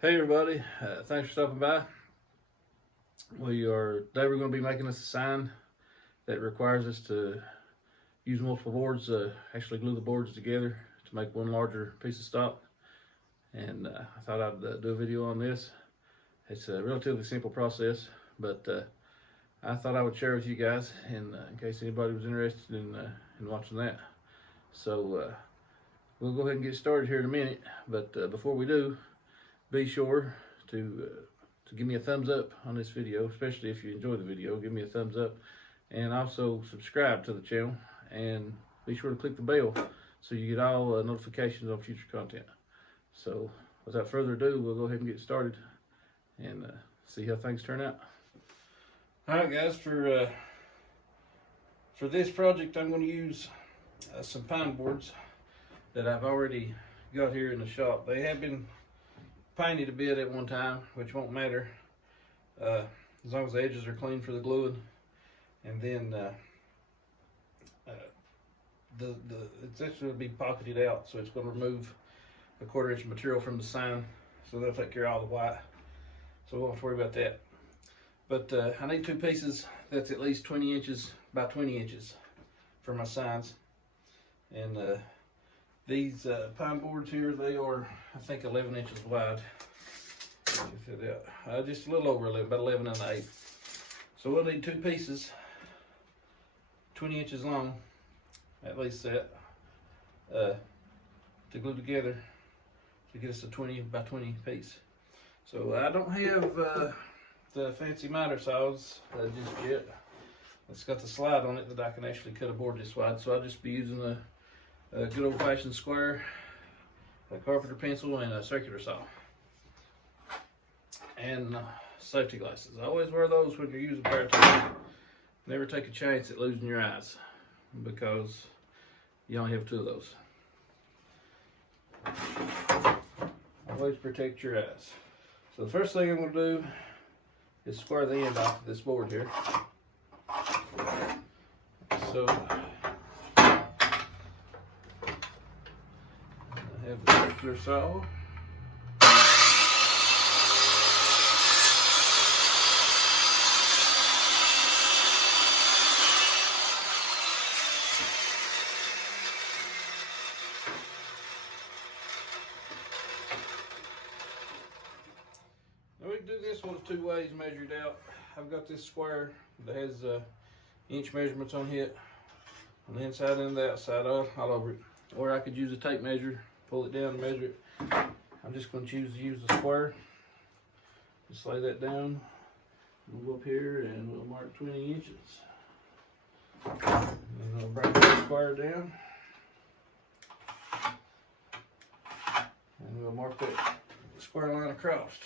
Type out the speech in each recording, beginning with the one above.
Hey everybody, thanks for stopping by. Today we're going to be making us a sign that requires us to use multiple boards to actually glue the boards together to make one larger piece of stock. And I thought I'd do a video on this. It's a relatively simple process, but I thought I would share with you guys in case anybody was interested in watching that. So we'll go ahead and get started here in a minute, but before we do, be sure to give me a thumbs up on this video, especially if you enjoy the video. Give me a thumbs up, and also subscribe to the channel, and be sure to click the bell so you get all notifications on future content. So without further ado, we'll go ahead and get started and see how things turn out. All right, guys, for this project, I'm going to use some pine boards that I've already got here in the shop. They have been painted a bit at one time, which won't matter as long as the edges are clean for the gluing. And then it's actually going to be pocketed out, so it's going to remove a 1/4 inch material from the sign, so they'll take care of all the white, so we won't have to worry about that. But I need two pieces that's at least 20 inches by 20 inches for my signs. And these pine boards here, they are, I think, 11 inches wide. Just a little over 11, about 11 1/8. So we'll need two pieces, 20 inches long, at least that, to glue together to get us a 20 by 20 piece. So I don't have the fancy miter saws just yet. It's got the slide on it that I can actually cut a board this wide, so I'll just be using a good old-fashioned square, a carpenter pencil, and a circular saw. And safety glasses. Always wear those when you're using power tools. Never take a chance at losing your eyes, because you only have two of those. Always protect your eyes. So the first thing I'm going to do is square the end off of this board here. So I have the circular saw. Now we can do this one two ways measured out. I've got this square that has inch measurements on it, on the inside and the outside, all over it. Or I could use a tape measure, pull it down and measure it. I'm just going to choose to use the square. Just lay that down. We'll go up here and we'll mark 20 inches. And I'll bring the square down. And we'll mark that square line across.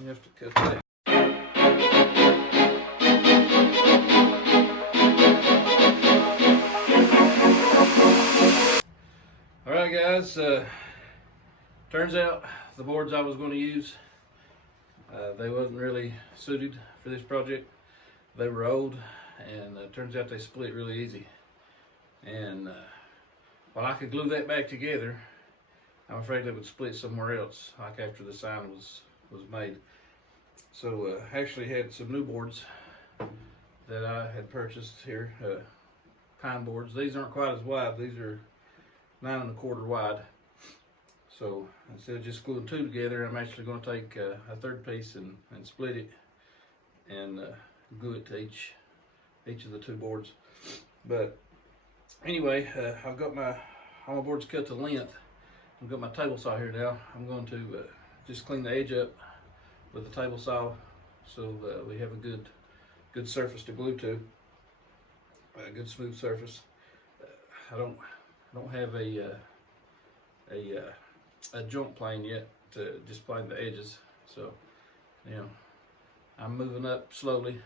You have to cut that. Alright guys, turns out the boards I was going to use, they wasn't really suited for this project. They were old, and turns out they split really easy. And while I could glue that back together, I'm afraid they would split somewhere else, like after the sign was made. So I actually had some new boards that I had purchased here, pine boards. These aren't quite as wide. These are 9 1/4 wide. So instead of just gluing two together, I'm actually going to take a third piece and split it and glue it to each of the two boards. But anyway, I've got all my boards cut to length. I've got my table saw here now. I'm going to just clean the edge up with the table saw so that we have a good surface to glue to, a good smooth surface. I don't have a joint plane yet to just plane the edges, so you know, I'm moving up slowly,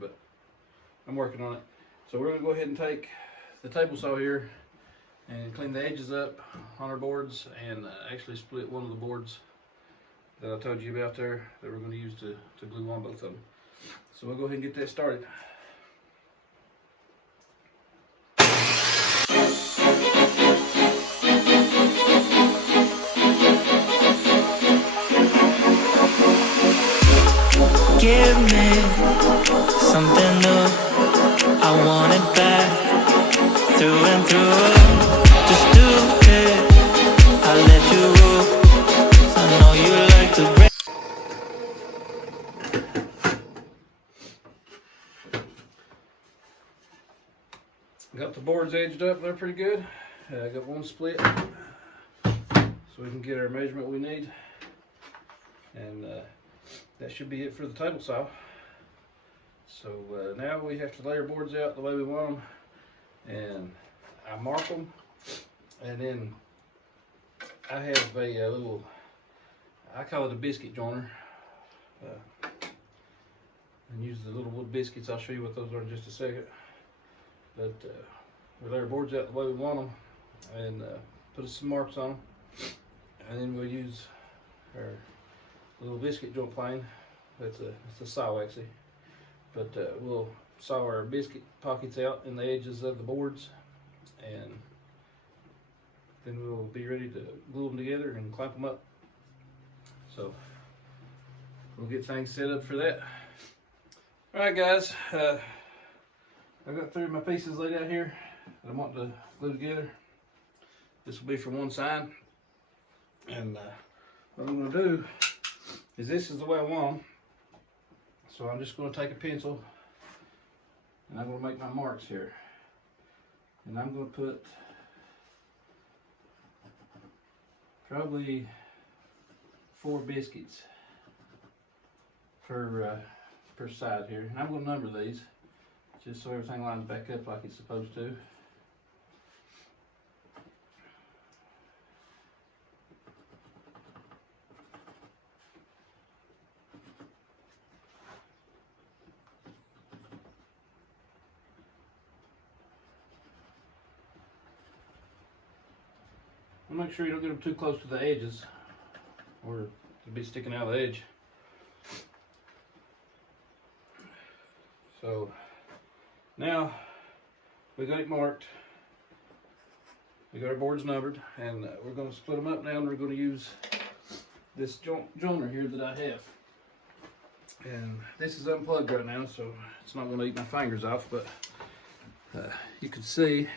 but I'm working on it. So we're going to go ahead and take the table saw here and clean the edges up on our boards, and actually split one of the boards that I told you about there that we're going to use to glue on both of them. So we'll go ahead and get that started. Give me something new. I want it back, through and through. Just do it, I'll let you rule. I know you like to break. Got the boards edged up, they're pretty good. I got one split, so we can get our measurement we need. And that should be it for the table saw. So now we have to lay our boards out the way we want them, and I mark them, and then I have a little, I call it a biscuit joiner, and use the little wood biscuits. I'll show you what those are in just a second. But we lay our boards out the way we want them, and put some marks on them, and then we'll use our little biscuit joint plane. It's a saw actually, but we'll saw our biscuit pockets out in the edges of the boards, and then we'll be ready to glue them together and clamp them up. So we'll get things set up for that. All right, guys. I've got 3 of my pieces laid out here that I want to glue together. This will be from one side, and what I'm going to do is, this is the way I want them. So I'm just going to take a pencil and I'm going to make my marks here, and I'm going to put probably 4 biscuits per side here, and I'm going to number these just so everything lines back up like it's supposed to. Make sure you don't get them too close to the edges, or they'll be sticking out of the edge. So now we got it marked, we got our boards numbered, and we're going to split them up now, and we're going to use this joiner here that I have. And this is unplugged right now, so it's not going to eat my fingers off, but you can see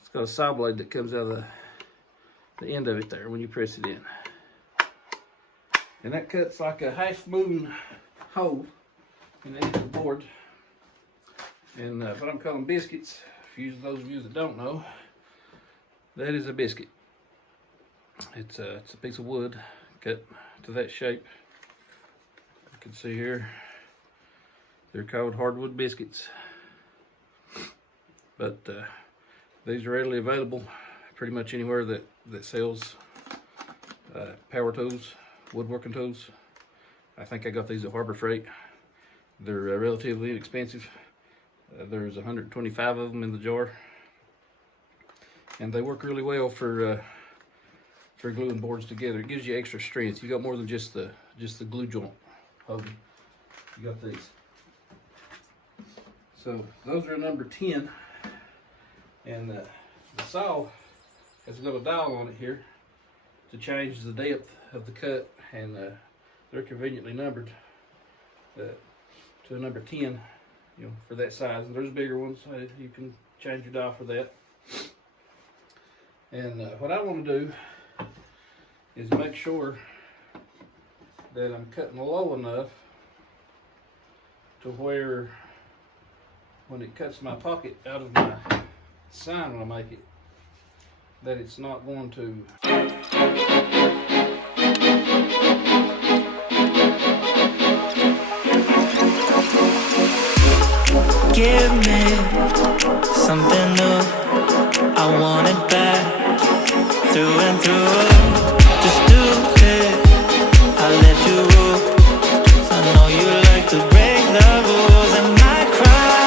it's got a saw blade that comes out of the end of it there when you press it in. And that cuts like a half moon hole in the edge of the board. And what I'm calling biscuits, for those of you that don't know, that is a biscuit. It's a piece of wood cut to that shape. You can see here, they're called hardwood biscuits. But these are readily available pretty much anywhere that sells power tools, woodworking tools. I think I got these at Harbor Freight. They're relatively inexpensive. There's 125 of them in the jar, and they work really well for gluing boards together. It gives you extra strength. You got more than just the glue joint holding. You got these. So those are number 10, and the saw has got a dial on it here to change the depth of the cut, and they're conveniently numbered to a number 10, for that size. And there's bigger ones, you can change your dial for that. And what I want to do is make sure that I'm cutting low enough to where when it cuts my pocket out of my sign when I make it, that it's not going to Give me something new. I want it back, through and through. Just do it, I'll let you rule. I know you like to break the rules, and my cry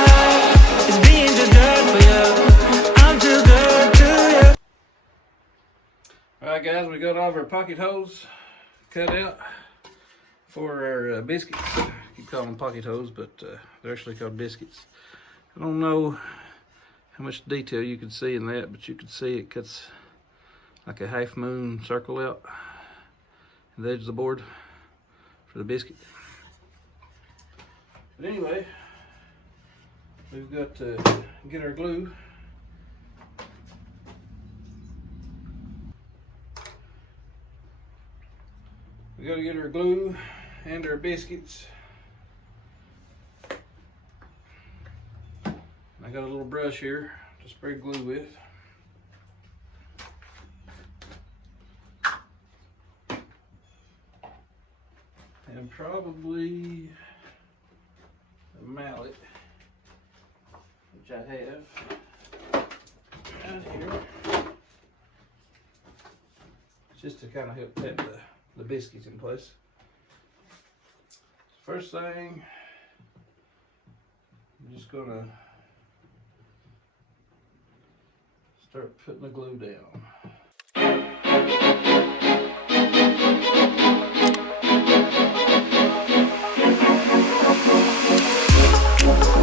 is being too good for you. I'm too good to you. Alright guys, we got all of our pocket holes cut out for our biscuits. I keep calling them pocket holes, but they're actually called biscuits. I don't know how much detail you can see in that, but you can see it cuts like a half moon circle out in the edge of the board for the biscuit. But anyway, we've got to get our glue. We got to get our glue and our biscuits. I got a little brush here to spread glue with. And probably a mallet, which I have down here, just to kind of help tap the biscuits in place. First thing, I'm just gonna start putting the glue down.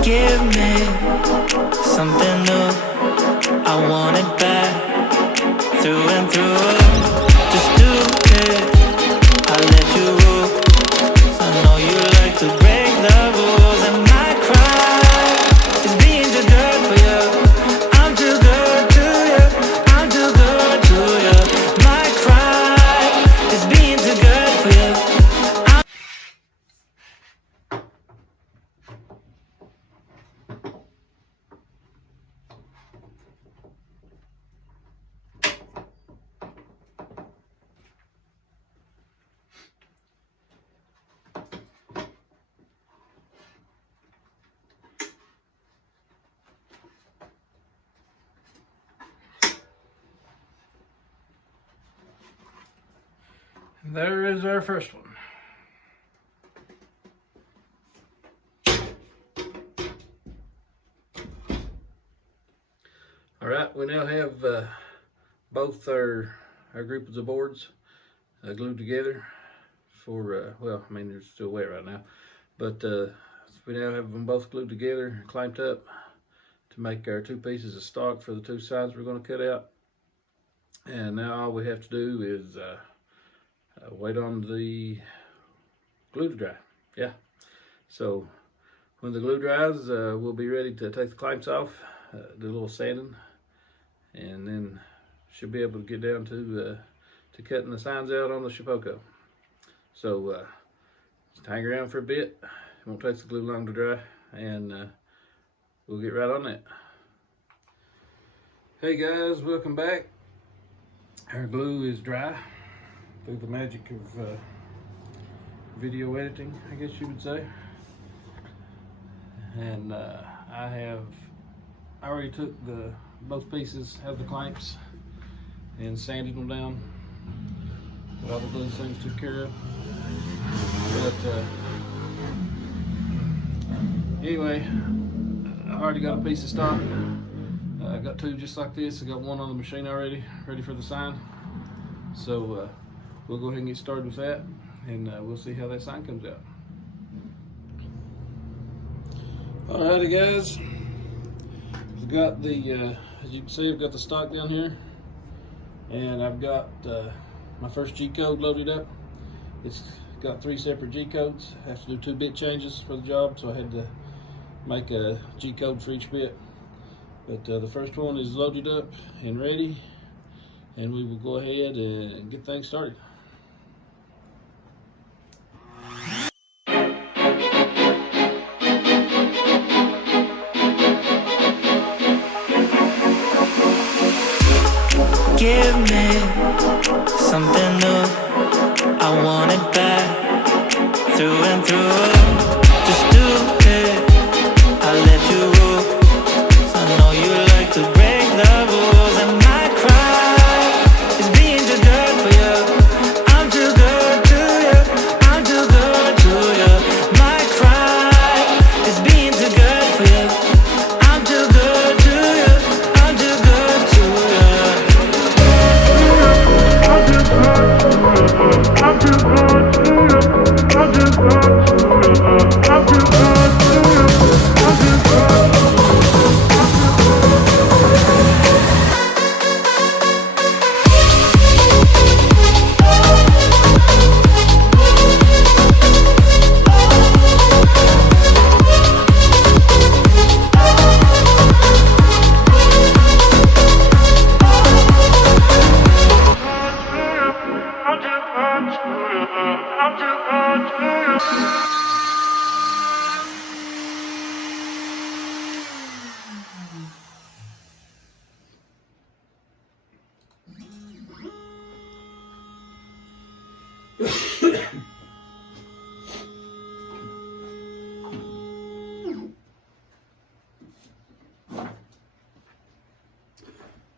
Give me something new. I want it back, through and through. Just do it, I'll let you rule. I know you like to break the rules, and my cry is being too good for you. I'm too good to you, I'm too good to you. My cry is being too good for you. There is our first one. All right, we now have both our groups of boards glued together for, well, I mean, they're still wet right now, but we now have them both glued together, clamped up to make our two pieces of stock for the two sides we're going to cut out. And now all we have to do is wait on the glue to dry. Yeah, so when the glue dries, we'll be ready to take the clamps off, do a little sanding, and then should be able to get down to cutting the signs out on the Shapeoko. So just hang around for a bit. It won't take the glue long to dry, and we'll get right on that. Hey guys, welcome back. Our glue is dry through the magic of video editing, I guess you would say. And I already took both pieces of the clamps and sanded them down. Got all the glue things took care of. But anyway, I already got a piece of stock. I got two just like this. I got one on the machine already, ready for the sign. So we'll go ahead and get started with that, and we'll see how that sign comes out. Alrighty guys, I've got the, as you can see, I've got the stock down here, and I've got my first G-code loaded up. It's got 3 separate G-codes. I have to do 2 bit changes for the job, so I had to make a G-code for each bit. But the first one is loaded up and ready, and we will go ahead and get things started. Give me something new. I want it back, through and through. Just do it, I'll let you rule. I know you like to break the rules, and my cry is being too good for you. I'm too good to you, I'm too good to you. My cry is being too good for you. I'm too good to you, I'm too good to you. I'm too good.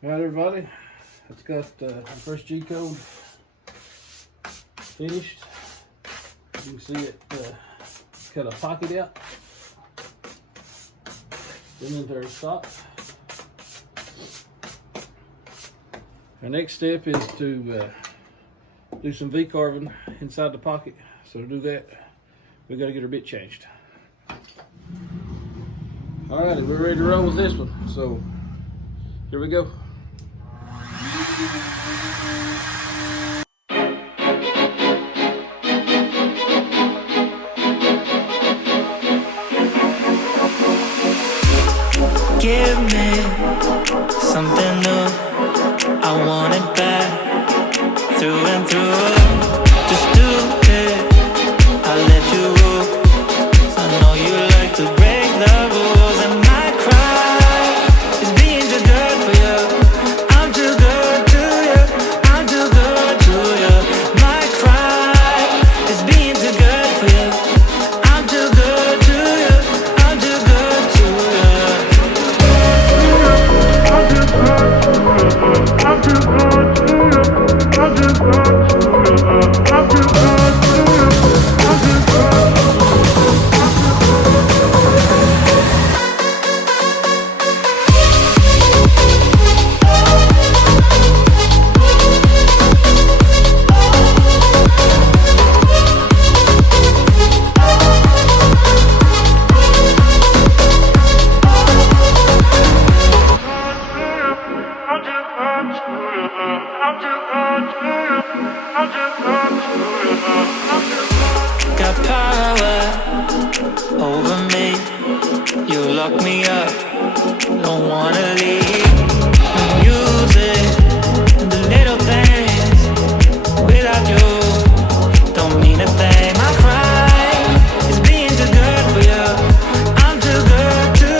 All right, everybody, it's got the first G-code finished. You can see it cut a pocket out, then into our stock. Our next step is to do some V-carving inside the pocket. So to do that, we got to get our bit changed. All right, we're ready to roll with this one. So here we go. Give me something new. I want it back through and through. Just do it. I'll let you rule. I know you like to break the rules, and my cry is being too good for you. I'm too good to you. I'm too good to you. My cry is being too good for you. I'm too good to you. I'm too good to you. I'm too good to you. I'm too good to you. I'm too good to you. I'm too good to you. I'm too good. Got power over me. You lock me up, don't wanna leave. Music, the little things. Without you, don't mean a thing. My cry is being too good for you. I'm too good to you.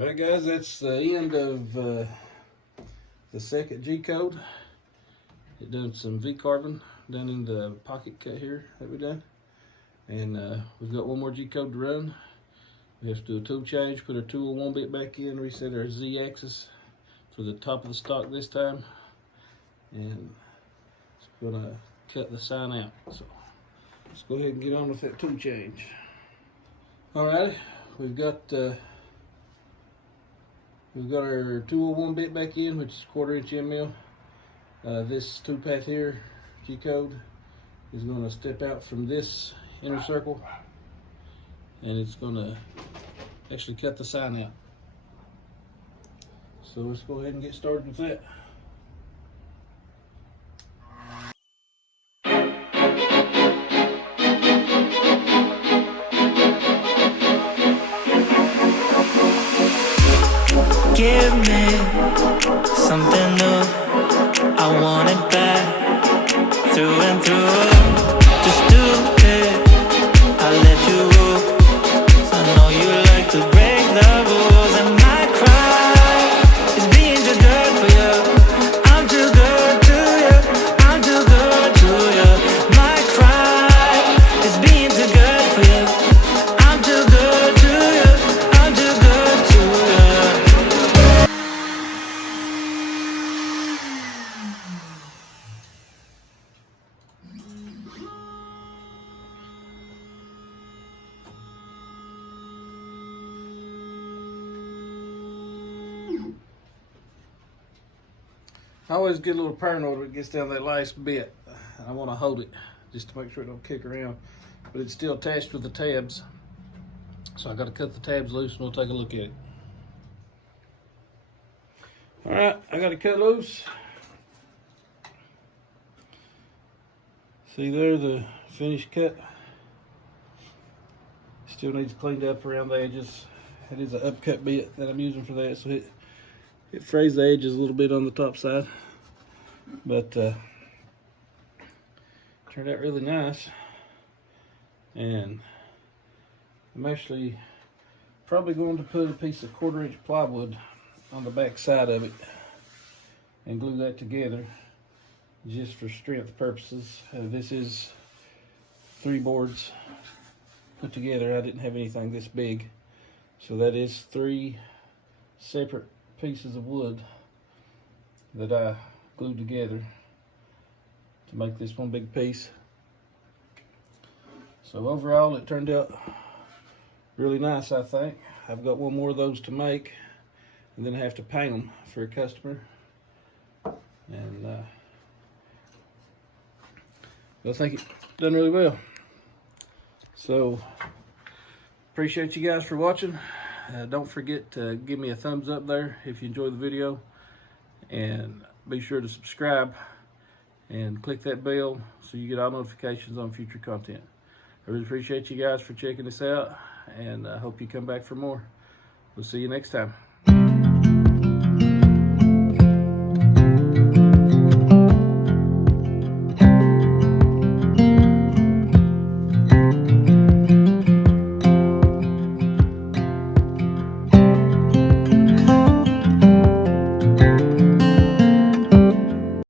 Alright guys, that's the end of the second G-code. It done some V-carving done in the pocket cut here that we done. And we've got one more G-code to run. We have to do a tool change, put our 201 bit back in, reset our Z-axis for the top of the stock this time. And it's gonna cut the sign out. So let's go ahead and get on with that tool change. Alright, we've got our 201 bit back in, which is 1/4 inch end mill. This tool path here, G-code, is going to step out from this inner circle, and it's going to actually cut the sign out. So let's go ahead and get started with that. Give me something new. I want it back through and through. Just do it. I'll let you rule. I know you like to break the rules, and my cry is being too good for you. I'm too good to you. I'm too good to you. My cry is being too good for you. I'm too good to you. I'm too good to you. I always get a little paranoid when it gets down that last bit. I want to hold it just to make sure it don't kick around, but it's still attached with the tabs. So I got to cut the tabs loose and we'll take a look at it. All right, I got it cut loose. See there, the finished cut. Still needs cleaned up around the edges. It is an upcut bit that I'm using for that, so it frays the edges a little bit on the top side, but turned out really nice. And I'm actually Probably going to put a piece of 1/4 inch plywood on the back side of it and glue that together just for strength purposes. This is 3 boards put together. I didn't have anything this big, so that is 3 separate pieces of wood that I glued together to make this one big piece. So overall it turned out really nice, I think. I've got one more of those to make, and then I have to paint them for a customer. And I think it done really well. So appreciate you guys for watching. Don't forget to give me a thumbs up there if you enjoyed the video, and be sure to subscribe and click that bell so you get all notifications on future content. I really appreciate you guys for checking this out, and I hope you come back for more. We'll see you next time.